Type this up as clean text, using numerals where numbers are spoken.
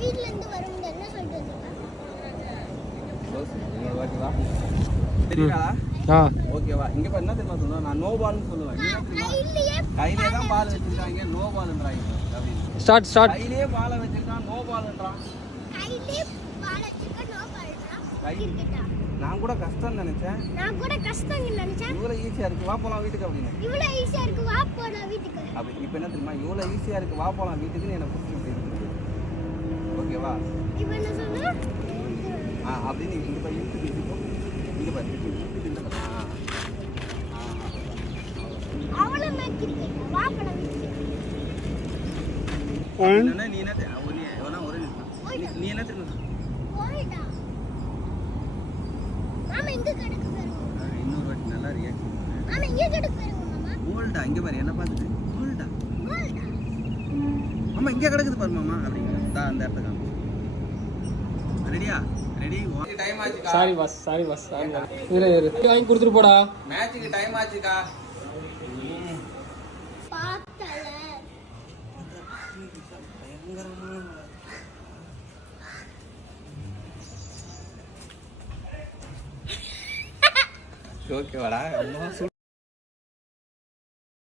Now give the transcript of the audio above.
வீட்ல இருந்து வரும்போது என்ன சொல்லிட்டு வந்தீங்க? ஓகேவா தெரியுதா? ஓகேவா இங்க பாரு என்ன தெரியுமா சொல்லுவேன் நான் நோ பால்னு சொல்லுவேன். கையிலே தான் பால் வச்சிருக்காங்க நோ பால்ன்றாங்க அப்படின்னு. ஸ்டார்ட் கையிலே பால் வச்சிருக்கான் நோ பால்ன்றான். கையிலே பால் வச்சிருக்க நோ பால்ன்றான். கிரிக்கெட்டா? நான் கூட கஷ்டம் நினைச்சேன். இவ்வளவு ஈஸியா இருக்கு வா போலாம் வீட்டுக்கு அப்படின்னு. இவ்வளவு ஈஸியா இருக்கு வா போலாம் வீட்டுக்கு. அப்ப இப்போ என்ன தெரியுமா இவ்வளவு ஈஸியா இருக்கு வா போலாம் வீட்டுக்கு என்ன புடிச்சிட்டு இருக்கு. ஓகேவா? இப்போ என்ன சொன்னா? அப்படின்னு இங்க போய் இழுத்து இழுத்து இங்க பாரு இந்த பாரு. அவ்வளவு கிரிக்கெட் வா போலாம் வீட்டுக்கு. என்ன நீ என்ன ஒரே நீ என்ன தெரியுமா? போய்டா. மாமா எங்க கடைக்கு போறோம்? இன்னொரு வாட்டி நல்லா ரியாக்ஷன் பண்ணு. மாமா எங்க கடைக்கு போறோம் மாமா? கோல்டா இங்க பாரு என்ன பாத்துட்டு கோல்டா. கோல்டா. மாமா இங்க கிடக்குது பாரு மாமா அப்படிங்க. அந்த இடத்துல காமி. ரெடியா? ரெடி? டைம் ஆச்சுக்கா. சாரி பாஸ் இரு வாங்கி கொடுத்துட்டு போடா. மேட்சுக்கு டைம் ஆச்சுக்கா. பாத்தல. ஓகேவாடா அம்மா